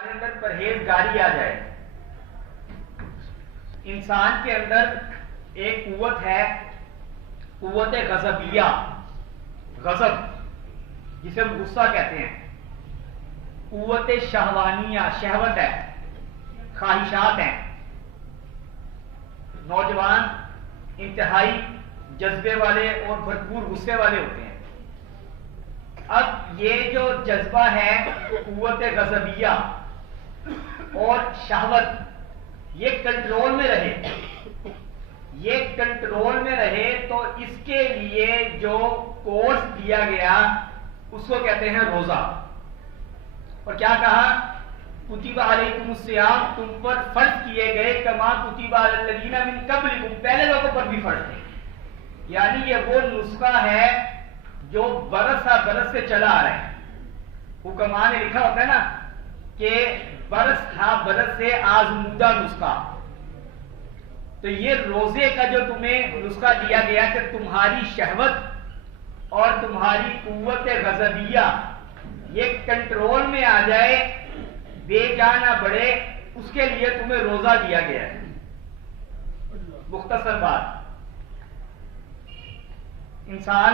ہمارے اندر پرہیزگاری آ جائے. انسان کے اندر ایک قوت ہے، قوت غضبیہ، غضب جسے ہم غصہ کہتے ہیں. قوت شہوانیہ، شہوت ہے، خواہشات ہیں. نوجوان انتہائی جذبے والے اور بھرپور غصے والے ہوتے ہیں. اب یہ جو جذبہ ہے قوت غضبیہ اور شہوت، یہ کنٹرول میں رہے، یہ کنٹرول میں رہے تو اس کے لیے جو کورس دیا گیا اس کو کہتے ہیں روزہ. اور کیا کہا؟ کتب علیکم الصیام، تم پر فرض کیے گئے کما کتب علی الذین من قبلکم، پہلے لوگوں پر بھی فرض تھے. یعنی یہ وہ نسخہ ہے جو برس برس سے چلا آ رہا ہے. حکماء نے لکھا ہوتا ہے نا کہ برس برس سے آزمودہ نسخہ. تو یہ روزے کا جو تمہیں نسخہ دیا گیا کہ تمہاری شہوت اور تمہاری قوت غضبیہ یہ کنٹرول میں آ جائے، بے جا نہ بڑھے، اس کے لیے تمہیں روزہ دیا گیا ہے. مختصر بات، انسان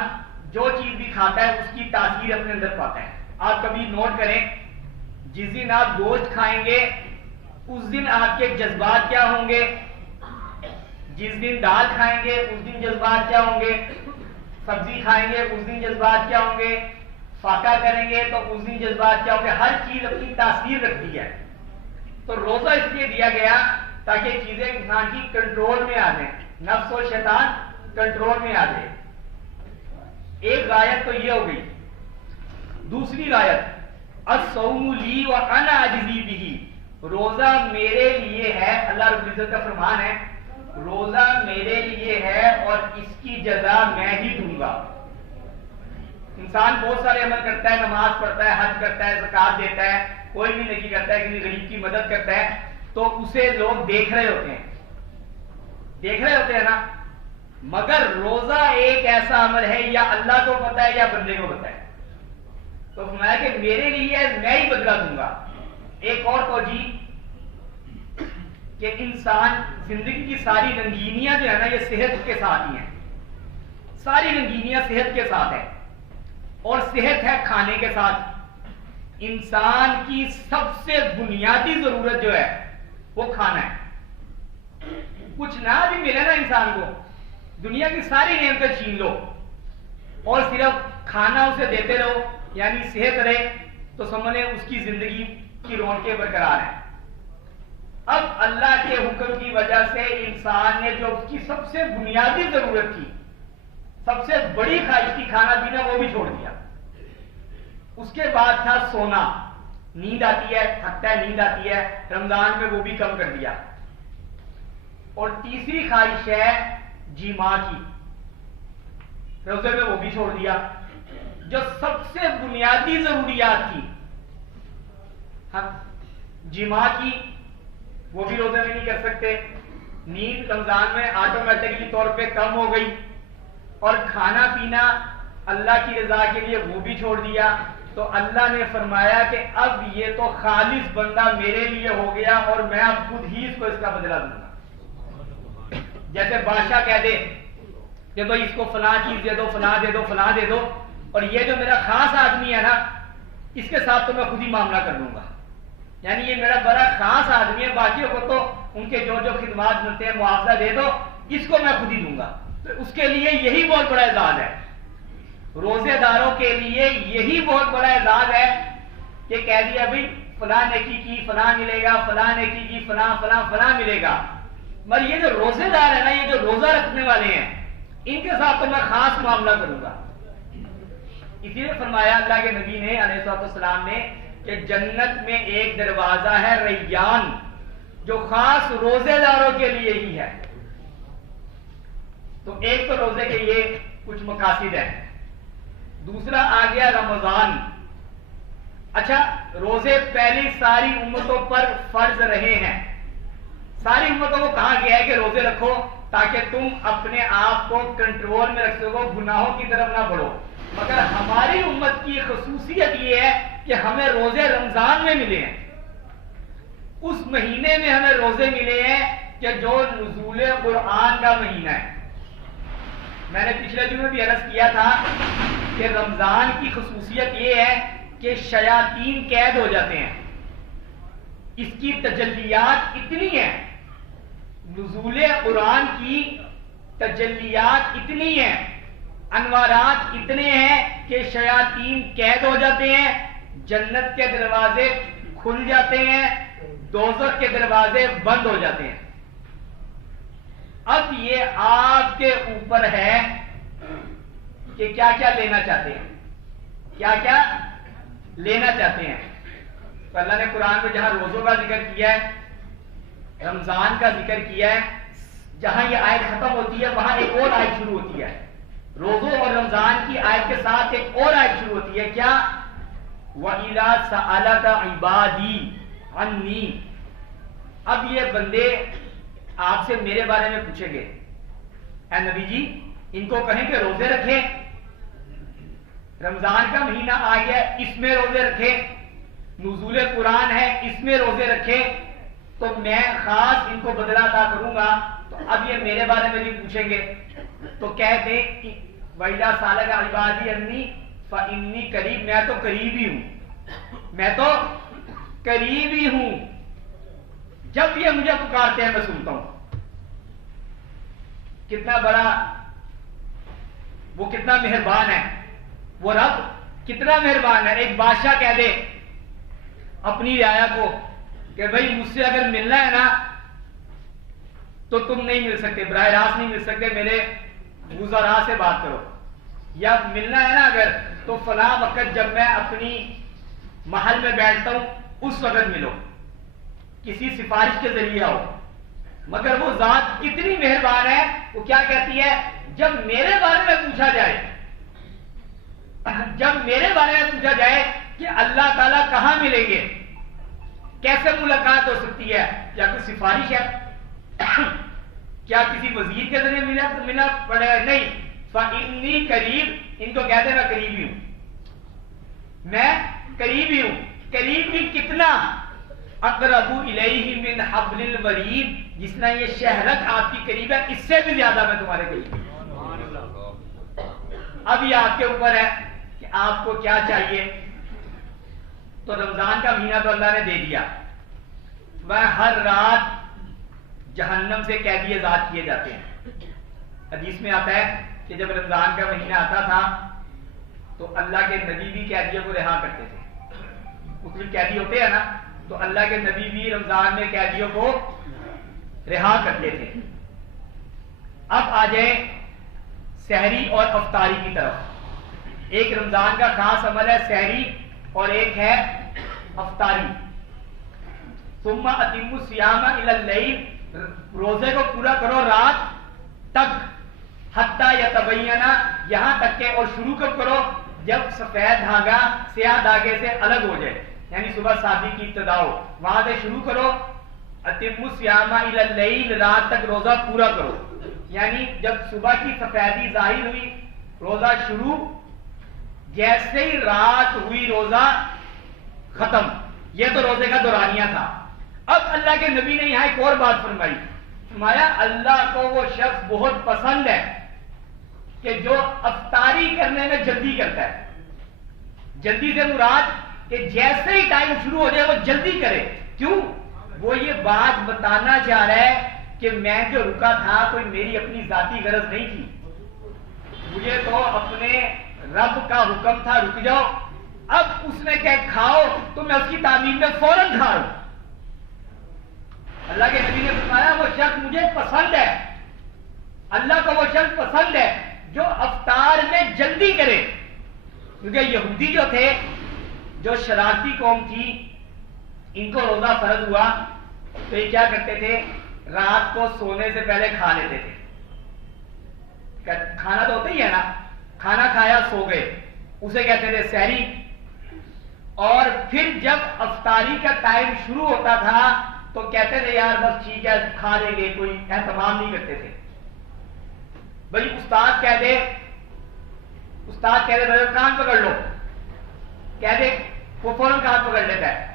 جو چیز بھی کھاتا ہے اس کی تاثیر اپنے اندر پاتا ہے. آپ کبھی نوٹ کریں، جس دن آپ گوشت کھائیں گے اس دن آپ کے جذبات کیا ہوں گے، جس دن دال کھائیں گے اس دن جذبات کیا ہوں گے، سبزی کھائیں گے اس دن جذبات کیا ہوں گے، فاقہ کریں گے تو اس دن جذبات کیا ہوں گے. ہر چیز اپنی تاثیر رکھتی ہے. تو روزہ اس لیے دیا گیا تاکہ چیزیں انسان کی کنٹرول میں آ جائیں، نفس و شیطان کنٹرول میں آ جائے. ایک رعایت تو یہ ہو گئی. دوسری رعایت الصوم لی وانا اجزی بہ، روزہ میرے لیے ہے. اللہ رب العزت کا فرمان ہے روزہ میرے لیے ہے اور اس کی جزا میں ہی دوں گا. انسان بہت سارے عمل کرتا ہے، نماز پڑھتا ہے، حج کرتا ہے، زکات دیتا ہے، کوئی بھی نیکی کرتا ہے، کسی غریب کی مدد کرتا ہے، تو اسے لوگ دیکھ رہے ہوتے ہیں، دیکھ رہے ہوتے ہیں نا. مگر روزہ ایک ایسا عمل ہے یا اللہ کو پتا ہے یا بندے کو پتا ہے. تو فرمایا کہ میرے لیے میں ہی بدلہ دوں گا. ایک اور توجہ کہ انسان زندگی کی ساری رنگینیاں جو ہے نا یہ صحت کے ساتھ ہی ہیں. ساری رنگینیاں صحت کے ساتھ ہے، اور صحت ہے کھانے کے ساتھ. انسان کی سب سے بنیادی ضرورت جو ہے وہ کھانا ہے. کچھ نہ بھی ملے نا انسان کو، دنیا کی ساری نعمتیں چھین لو اور صرف کھانا اسے دیتے رہو، یعنی صحت رہے، تو سمجھیں اس کی زندگی کی رونقیں برقرار ہیں. اب اللہ کے حکم کی وجہ سے انسان نے جو اس کی سب سے بنیادی ضرورت تھی، سب سے بڑی خواہش تھی کھانا پینا، وہ بھی چھوڑ دیا. اس کے بعد تھا سونا. نیند آتی ہے، تھکتا ہے، نیند آتی ہے، رمضان میں وہ بھی کم کر دیا. اور تیسری خواہش ہے جماع کی، روزے میں وہ بھی چھوڑ دیا. جو سب سے بنیادی ضروریات تھی جماع کی، وہ بھی روزے میں نہیں کر سکتے. نیند رمضان میں آٹومیٹکلی طور پہ کم ہو گئی، اور کھانا پینا اللہ کی رضا کے لیے وہ بھی چھوڑ دیا. تو اللہ نے فرمایا کہ اب یہ تو خالص بندہ میرے لیے ہو گیا اور میں اب خود ہی اس کو اس کا بدلہ دوں گا. جیسے بادشاہ کہہ دے کہ بھائی اس کو فلاں چیز دے دو، فلاں دے دو، فلاں دے دو، اور یہ جو میرا خاص آدمی ہے نا اس کے ساتھ تو میں خود ہی معاملہ کر لوں گا. یعنی یہ میرا بڑا خاص آدمی ہے، باقیوں کو تو ان کے جو جو خدمات ملتے ہیں معاوضہ دے دو، اس کو میں خود ہی دوں گا. تو اس کے لیے یہی بہت بڑا اعزاز ہے. روزے داروں کے لیے یہی بہت بڑا اعزاز ہے کہ کہہ دیا بھائی فلاں نیکی کی فلاں ملے گا، فلاں نیکی کی فلاں فلاں فلاں ملے گا. مگر یہ جو روزے دار ہے نا، یہ جو روزہ رکھنے والے ہیں، ان کے ساتھ تو میں خاص معاملہ کروں گا. اسی لیے فرمایا اللہ کے نبی نے علیہ الصلوۃ والسلام نے کہ جنت میں ایک دروازہ ہے ریان، جو خاص روزے داروں کے لیے ہی ہے. تو ایک تو روزے کے یہ کچھ مقاصد ہیں. دوسرا آ گیا رمضان. اچھا، روزے پہلی ساری امتوں پر فرض رہے ہیں. ساری امتوں کو کہا گیا ہے کہ روزے رکھو تاکہ تم اپنے آپ کو کنٹرول میں رکھ سکو، گناہوں کی طرف نہ بڑھو. مگر ہماری امت کی خصوصیت یہ ہے کہ ہمیں روزے رمضان میں ملے ہیں. اس مہینے میں ہمیں روزے ملے ہیں کہ جو نزول قرآن کا مہینہ ہے. میں نے پچھلے جمعے بھی عرض کیا تھا کہ رمضان کی خصوصیت یہ ہے کہ شیاطین قید ہو جاتے ہیں. اس کی تجلیات اتنی ہیں، نزول قرآن کی تجلیات اتنی ہیں، انوارات اتنے ہیں کہ شیاطین قید ہو جاتے ہیں، جنت کے دروازے کھل جاتے ہیں، دوزخ کے دروازے بند ہو جاتے ہیں. اب یہ آپ کے اوپر ہے کہ کیا کیا لینا چاہتے ہیں، کیا کیا لینا چاہتے ہیں. تو اللہ نے قرآن میں جہاں روزوں کا ذکر کیا ہے، رمضان کا ذکر کیا ہے، جہاں یہ آیت ختم ہوتی ہے وہاں ایک اور آیت شروع ہوتی ہے. روزوں اور رمضان کی آیت کے ساتھ ایک اور آیت شروع ہوتی ہے. کیا؟ وَإِذَا سَأَلَكَ عِبَادِي عَنِّي. اب یہ بندے آپ سے میرے بارے میں پوچھیں گے، اے نبی جی ان کو کہیں کہ روزے رکھیں، رمضان کا مہینہ آ گیا اس میں روزے رکھیں، نزول قرآن ہے اس میں روزے رکھیں، تو میں خاص ان کو بدلہ عطا کروں گا. تو اب یہ میرے بارے میں بھی پوچھیں گے تو کہہ دیں کہ وَإِذَا سَأَلَكَ عِبَادِي عَنِّي فَإِنِّي قریب، میں تو قریب ہی ہوں، میں تو قریب ہی ہوں، جب یہ مجھے پکارتے ہیں میں سنتا ہوں. کتنا بڑا، وہ کتنا مہربان ہے، وہ رب کتنا مہربان ہے. ایک بادشاہ کہہ دے اپنی رعایا کو کہ بھائی مجھ سے اگر ملنا ہے نا تو تم نہیں مل سکتے، براہ راست نہیں مل سکتے، میرے وزراء سے بات کرو، یا ملنا ہے نا اگر تو فلاں وقت جب میں اپنی محل میں بیٹھتا ہوں اس وقت ملو، کسی سفارش کے ذریعے آؤ. مگر وہ ذات کتنی مہربان ہے، وہ کیا کہتی ہے، جب میرے بارے میں پوچھا جائے، جب میرے بارے میں پوچھا جائے کہ اللہ تعالیٰ کہاں ملیں گے، کیسے ملاقات ہو سکتی ہے، یا کوئی سفارش ہے، کیا کسی وزیر کے ذریعے ملنا پڑے گا؟ نہیں. فَإِنِّي قریب، ان کو کہتے ہیں میں قریب ہی ہوں، میں قریب ہی ہوں. قریب بھی کتنا؟ اقرب الیہ من حبل الورید، جس طرح یہ شہرت آپ کی قریب ہے اس سے بھی زیادہ میں تمہارے قریب ہوں. اب یہ آپ کے اوپر ہے کہ آپ کو کیا چاہیے. تو رمضان کا مہینہ تو اللہ نے دے دیا، وہ ہر رات جہنم سے قیدی آزاد کیے جاتے ہیں. حدیث میں آتا ہے کہ جب رمضان کا مہینہ آتا تھا تو اللہ کے نبی بھی قیدیوں کو رہا کرتے تھے. مختلف قیدی ہوتے ہیں نا، تو اللہ کے نبی بھی رمضان میں قیدیوں کو رہا کرتے تھے. اب آ جائیں سحری اور افطاری کی طرف. ایک رمضان کا خاص عمل ہے سحری اور ایک ہے افطاری. ثم اتموا الصیام الی اللیل، روزے کو پورا کرو رات تک، حتی یتبین، یہاں تک کہ، اور شروع کب کرو، جب سفید دھاگا سیاہ دھاگے سے الگ ہو جائے، یعنی صبح شادی کی ابتدا ہو، وہاں سے شروع کرو. اتموا الصیام الی اللیل، رات تک روزہ پورا کرو، یعنی جب صبح کی سفیدی ظاہر ہوئی روزہ شروع، جیسے ہی رات ہوئی روزہ ختم. یہ تو روزے کا دورانیہ تھا. اب اللہ کے نبی نے یہاں ایک اور بات فرمائی، فرمایا اللہ کو وہ شخص بہت پسند ہے کہ جو افطاری کرنے میں جلدی کرتا ہے. جلدی سے مراد کہ جیسے ہی ٹائم شروع ہو جائے وہ جلدی کرے. کیوں؟ وہ یہ بات بتانا چاہ رہا ہے کہ میں جو رکا تھا کوئی میری اپنی ذاتی غرض نہیں تھی، مجھے تو اپنے رب کا حکم تھا رک جاؤ. اب اس نے کہ کھاؤ تو میں اس کی تعمیر میں فوراً کھا لوں. اللہ کے نبی نے فرمایا وہ شخص مجھے پسند ہے، اللہ کو وہ شخص پسند ہے جو افطار میں جلدی کرے. کیونکہ یہودی جو تھے، جو شرارتی قوم تھی، ان کو روزہ فرض ہوا تو یہ کیا کرتے تھے، رات کو سونے سے پہلے کھا لیتے تھے. کھانا تو ہوتا ہی ہے نا، کھانا کھایا سو گئے، اسے کہتے تھے سحری. اور پھر جب افطاری کا ٹائم شروع ہوتا تھا تو کہتے تھے یار بس ٹھیک ہے کھا لیں گے، کوئی اہتمام نہیں کرتے تھے. بھائی استاد کہہ دے کان پکڑ لو، کہہ دے وہ فوراً کان پکڑ لیتا ہے.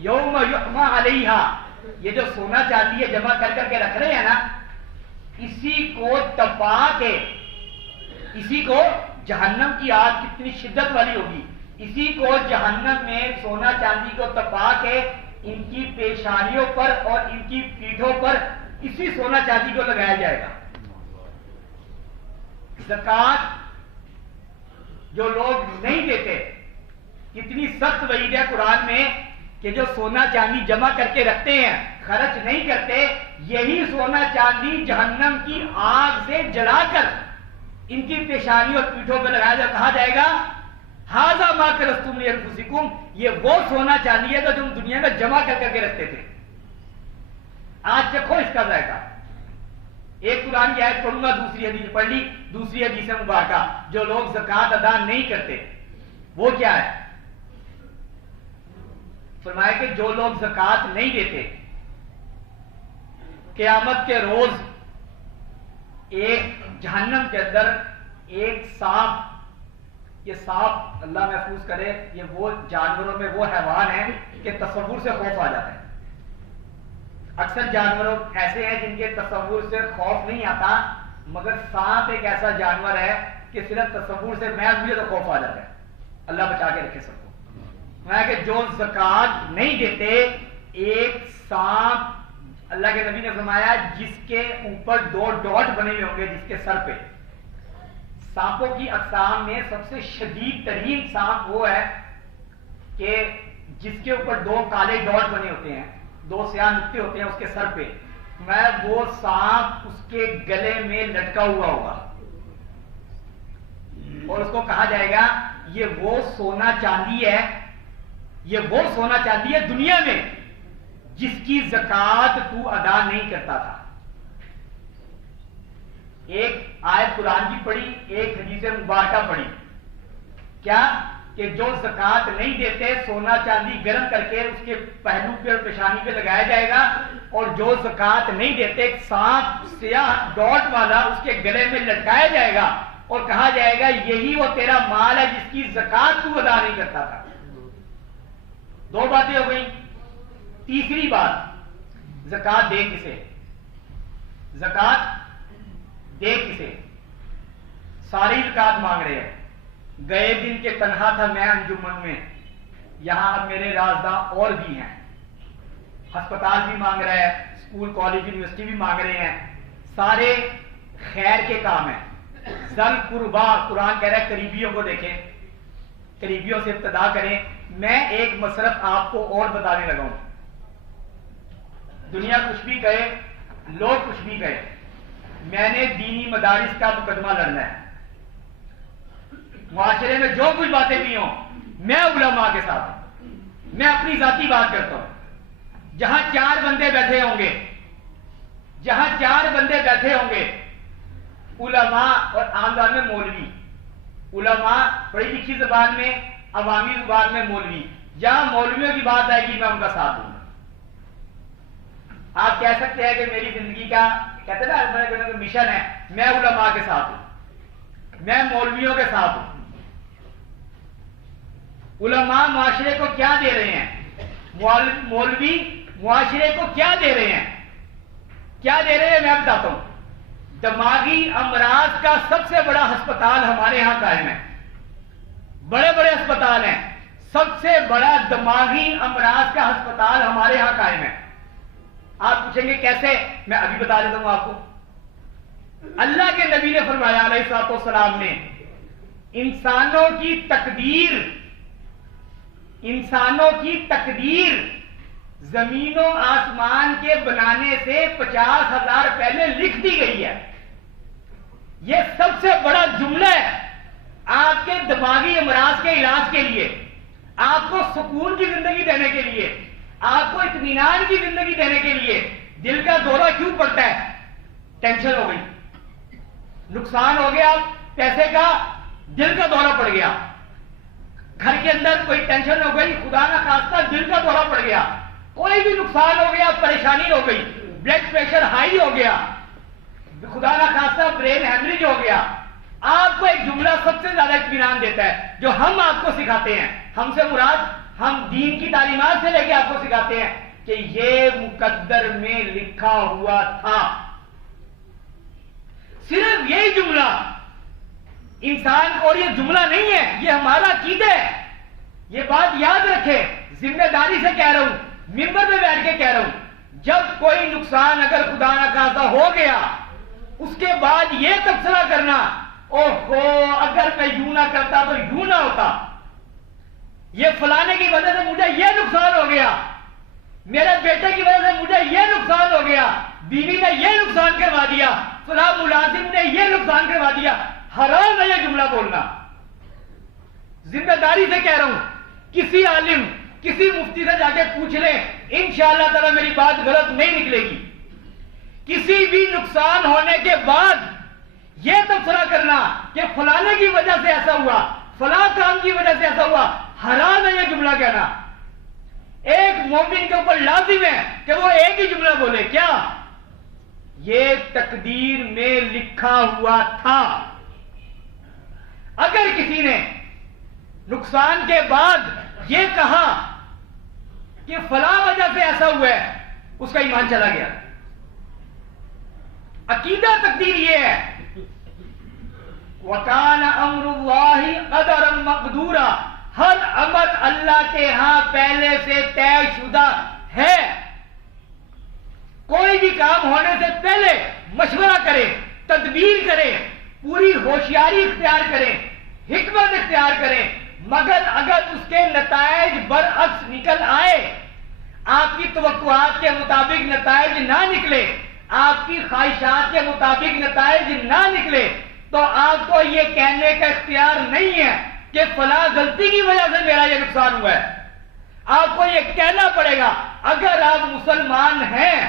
یوم یحما علیہا، یہ جو سونا چاندی ہے جمع کر کر کے رکھ رہے ہیں نا، اسی کو تپا کے، اسی کو جہنم کی آگ کتنی شدت والی ہوگی، اسی کو جہنم میں سونا چاندی کو تپا کے ان کی پیشانیوں پر اور ان کی پیٹھوں پر اسی سونا چاندی کو لگایا جائے گا۔ زکات جو لوگ نہیں دیتے، کتنی سخت وعید ہے قرآن میں کہ جو سونا چاندی جمع کر کے رکھتے ہیں، خرچ نہیں کرتے، یہی سونا چاندی جہنم کی آگ سے جلا کر ان کی پیشانی اور پیٹھوں پہ لگایا جائے، کہا جائے گا ھذا ما کنزتم لانفسکم، یہ وہ سونا چاندی ہے جو تم دنیا میں جمع کر کر کے رکھتے تھے، آج چکھو اس کا ذائقہ۔ ایک قرآن کی آیت پڑھوں گا، دوسری حدیث پڑھ لی، دوسری حدیث مبارکہ، جو لوگ زکات ادا نہیں کرتے وہ کیا ہے؟ فرمایا کہ جو لوگ زکات نہیں دیتے، قیامت کے روز ایک جہنم کے اندر ایک سانپ، یہ سانپ اللہ محفوظ کرے، یہ وہ جانوروں میں وہ حیوان ہے کہ تصور سے خوف آ جاتا ہے۔ اکثر جانوروں ایسے ہیں جن کے تصور سے خوف نہیں آتا، مگر سانپ ایک ایسا جانور ہے کہ صرف تصور سے مجھے تو خوف آ جاتا ہے۔ اللہ بچا کے رکھے سب کو۔ میں کہ جو زکات نہیں دیتے، ایک سانپ، اللہ کے نبی نے فرمایا جس کے اوپر 2 ڈاٹ بنے ہوئے ہوں گے جس کے سر پہ۔ سانپوں کی اقسام میں سب سے شدید ترین سانپ وہ ہے کہ جس کے اوپر 2 کالے ڈاٹ بنے ہوتے ہیں، 2 سیاہ نقطے ہوتے ہیں اس کے سر پہ، میں وہ سانپ اس کے گلے میں لٹکا ہوا ہوگا اور اس کو کہا جائے گا یہ وہ سونا چاندی ہے، یہ وہ سونا چاندی ہے دنیا میں جس کی زکات تو ادا نہیں کرتا تھا۔ ایک آیت قرآن کی پڑھی، ایک حدیث مبارکہ پڑھی، کیا کہ جو زکات نہیں دیتے سونا چاندی گرم کر کے اس کے پہلو پہ اور پیشانی پہ لگایا جائے گا، اور جو زکات نہیں دیتے ایک سانپ سیاہ ڈاٹ والا اس کے گلے میں لٹکایا جائے گا اور کہا جائے گا یہی وہ تیرا مال ہے جس کی زکات تو ادا نہیں کرتا تھا۔ 2 باتیں ہو گئی۔ تیسری بات، زکات دے کسے؟ زکات دے کسے؟ ساری زکات مانگ رہے ہیں۔ گئے دن کے تنہا تھا میں انجمن میں، یہاں اب میرے رازداں اور بھی ہیں۔ ہسپتال بھی مانگ رہا ہے، اسکول کالج یونیورسٹی بھی مانگ رہے ہیں، سارے خیر کے کام ہیں۔ ذل قربا، قرآن کہہ رہا ہے قریبیوں کو دیکھیں، قریبیوں سے ابتدا کریں۔ میں ایک مصرف آپ کو اور بتانے لگا ہوں۔ دنیا کچھ بھی کہے، لوگ کچھ بھی کہے، میں نے دینی مدارس کا مقدمہ لڑنا ہے۔ معاشرے میں جو کچھ باتیں بھی ہوں، میں علماء کے ساتھ ہوں، میں اپنی ذاتی بات کرتا ہوں۔ جہاں 4 بندے بیٹھے ہوں گے، جہاں 4 بندے بیٹھے ہوں گے، علماء اور عام زبان میں مولوی، علماء پڑھی لکھی زبان میں، عوامی زبان میں مولوی، جہاں مولویوں کی بات آئے گی میں ان کا ساتھ دوں گا۔ آپ کہہ سکتے ہیں کہ میری زندگی کا کہتے ہیں نا مشن ہے، میں علماء کے ساتھ ہوں، میں مولویوں کے ساتھ ہوں۔ علماء معاشرے کو کیا دے رہے ہیں؟ مولوی معاشرے کو کیا دے رہے ہیں؟ کیا دے رہے ہیں میں بتاتا ہوں۔ دماغی امراض کا سب سے بڑا ہسپتال ہمارے ہاں قائم ہے، بڑے بڑے ہسپتال ہیں، سب سے بڑا دماغی امراض کا ہسپتال ہمارے ہاں قائم ہے۔ آپ پوچھیں گے کیسے؟ میں ابھی بتا دیتا ہوں آپ کو۔ اللہ کے نبی نے فرمایا علیہ الصلوۃ والسلام نے، انسانوں کی تقدیر زمین و آسمان کے بنانے سے 50,000 پہلے لکھ دی گئی ہے۔ یہ سب سے بڑا جملہ ہے آپ کے دماغی امراض کے علاج کے لیے، آپ کو سکون کی زندگی دینے کے لیے، آپ کو اطمینان کی زندگی دینے کے لیے۔ دل کا دورہ کیوں پڑتا ہے؟ ٹینشن ہو گئی، نقصان ہو گیا پیسے کا، دل کا دورہ پڑ گیا، گھر کے اندر کوئی ٹینشن ہو گئی، خدا نہ خواستہ دل کا دورہ پڑ گیا، کوئی بھی نقصان ہو گیا، پریشانی ہو گئی، بلڈ پریشر ہائی ہو گیا، خدا نہ خواستہ برین ہیمریج ہو گیا، آپ کو ایک جملہ سب سے زیادہ اطمینان دیتا ہے جو ہم آپ کو سکھاتے ہیں۔ ہم سے مراد ہم دین کی تعلیمات سے لے کے آپ کو سکھاتے ہیں کہ یہ مقدر میں لکھا ہوا تھا. صرف یہی جملہ انسان، اور یہ جملہ نہیں ہے، یہ ہمارا عقیدہ ہے. یہ بات یاد رکھے، ذمہ داری سے کہہ رہا ہوں، ممبر پہ بیٹھ کے کہہ رہا ہوں. جب کوئی نقصان اگر خدا نہ خواستہ ہو گیا، اس کے بعد یہ تبصرہ کرنا اوہو اگر میں یوں نہ کرتا تو یوں نہ ہوتا، یہ فلانے کی وجہ سے مجھے یہ نقصان ہو گیا، میرے بیٹے کی وجہ سے مجھے یہ نقصان ہو گیا، بیوی نے یہ نقصان کروا دیا، فلاں ملازم نے یہ نقصان کروا دیا، حرام ہے یہ جملہ بولنا. ذمہ داری سے کہہ رہا ہوں، کسی عالم کسی مفتی سے جا کے پوچھ لیں، انشاءاللہ تعالی میری بات غلط نہیں نکلے گی. کسی بھی نقصان ہونے کے بعد یہ تبصرہ کرنا کہ فلانے کی وجہ سے ایسا ہوا، فلاں کام کی وجہ سے ایسا ہوا، حرام ہے یہ جملہ کہنا. ایک مومن کے اوپر لازم ہے کہ وہ ایک ہی جملہ بولے، کیا؟ یہ تقدیر میں لکھا ہوا تھا. اگر کسی نے نقصان کے بعد یہ کہا کہ فلاں وجہ سے ایسا ہوا ہے، اس کا ایمان چلا گیا. عقیدہ تقدیر یہ ہے، وَكَانَ أَمْرُ اللَّهِ قَدَرًا مَقْدُورًا، ہر امر اللہ کے ہاں پہلے سے طے شدہ ہے. کوئی بھی کام ہونے سے پہلے مشورہ کرے، تدبیر کرے، پوری ہوشیاری اختیار کرے، حکمت اختیار کرے، مگر اگر اس کے نتائج برعکس نکل آئے، آپ کی توقعات کے مطابق نتائج نہ نکلے، آپ کی خواہشات کے مطابق نتائج نہ نکلے، تو آپ کو یہ کہنے کا اختیار نہیں ہے کہ فلاں غلطی کی وجہ سے میرا یہ نقصان ہوا ہے. آپ کو یہ کہنا پڑے گا، اگر آپ مسلمان ہیں،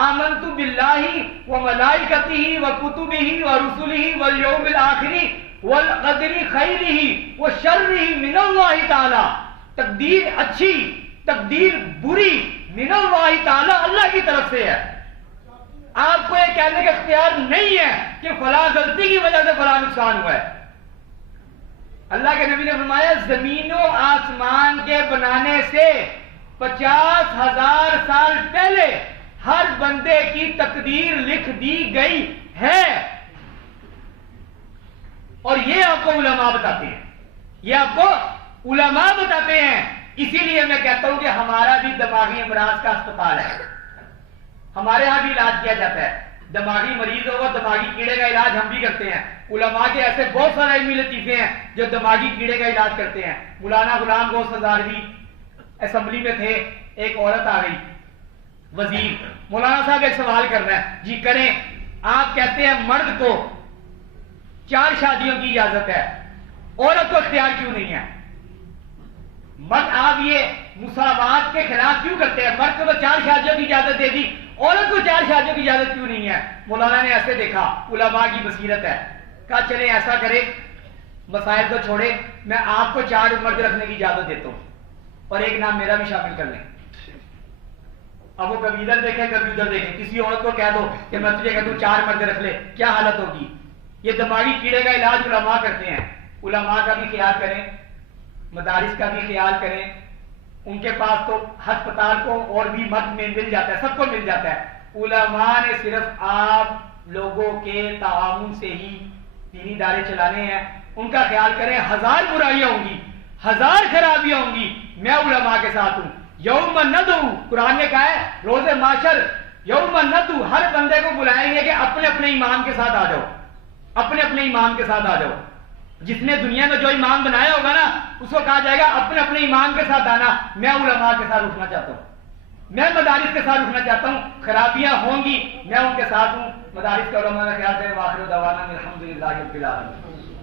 آمنت باللہ وملائکتہ وکتبہ ورسلہ والیوم الآخر والقدر خیرہ وشرہ من اللہ تعالی، تقدیر اچھی تقدیر بری من اللہ تعالی، اللہ کی طرف سے ہے. آپ کو یہ کہنے کا اختیار نہیں ہے کہ فلاں غلطی کی وجہ سے فلاں نقصان ہوا ہے. اللہ کے نبی نے فرمایا زمین و آسمان کے بنانے سے 50,000 سال پہلے ہر بندے کی تقدیر لکھ دی گئی ہے. اور یہ آپ کو علماء بتاتے ہیں، یہ آپ کو علماء بتاتے ہیں. اسی لیے میں کہتا ہوں کہ ہمارا بھی دماغی امراض کا اسپتال ہے، ہمارے ہاں بھی علاج کیا جاتا ہے. دماغی مریض ہوگا، دماغی کیڑے کا علاج ہم بھی کرتے ہیں. علماء کے ایسے بہت سارے علمی لطیفے ہیں جو دماغی کیڑے کا علاج کرتے ہیں. مولانا غلام گوشت ہزاروی اسمبلی میں تھے، ایک عورت آ گئی، وزیر، مولانا صاحب ایک سوال کرنا ہے. جی کریں. آپ کہتے ہیں مرد کو 4 شادیوں کی اجازت ہے، عورت کو اختیار کیوں نہیں ہے؟ مرد آپ یہ مساوات کے خلاف کیوں کرتے ہیں؟ مرد کو تو 4 شادیوں کی اجازت دے دی، عورت کو 4 شادیوں کی اجازت کیوں نہیں ہے؟ مولانا نے ایسے دیکھا، علماء کی بصیرت ہے، کہا چلیں ایسا کرے، مسائل کو چھوڑے، میں آپ کو 4 مرد رکھنے کی اجازت دیتا ہوں اور ایک نام میرا بھی شامل کر لیں. اب وہ کبھی ادھر دیکھیں کبھی ادھر دیکھیں. کسی عورت کو کہہ دو کہ میں تجھے کہتا ہوں 4 مرد رکھ لے، کیا حالت ہوگی؟ یہ دماغی کیڑے کا علاج علماء کرتے ہیں. علماء کا بھی خیال کریں، مدارس کا بھی خیال کریں. ان کے پاس تو ہسپتال کو اور بھی مد میں مل جاتا ہے، سب کو مل جاتا ہے. علماء نے صرف آپ لوگوں کے تعاون سے ہی دینی ادارے چلانے ہیں. ان کا خیال کریں. 1000 برائیاں ہوں گی، 1000 خرابیاں ہوں گی، میں علماء کے ساتھ ہوں. یوم ندعو، قرآن نے کہا ہے روز محشر یوم ندعو، ہر بندے کو بلائیں گے کہ اپنے اپنے امام کے ساتھ آ جاؤ، اپنے اپنے امام کے ساتھ آ جاؤ. جس نے دنیا میں جو امام بنایا ہوگا نا، اس کو کہا جائے گا اپنے اپنے امام کے ساتھ آنا. میں علماء کے ساتھ اٹھنا چاہتا ہوں، میں مدارس کے ساتھ اٹھنا چاہتا ہوں. خرابیاں ہوں گی، میں ان کے ساتھ ہوں. مدارس کے علماء کا خیال ہے. واخر دعوانا الحمدللہ رب العالمین.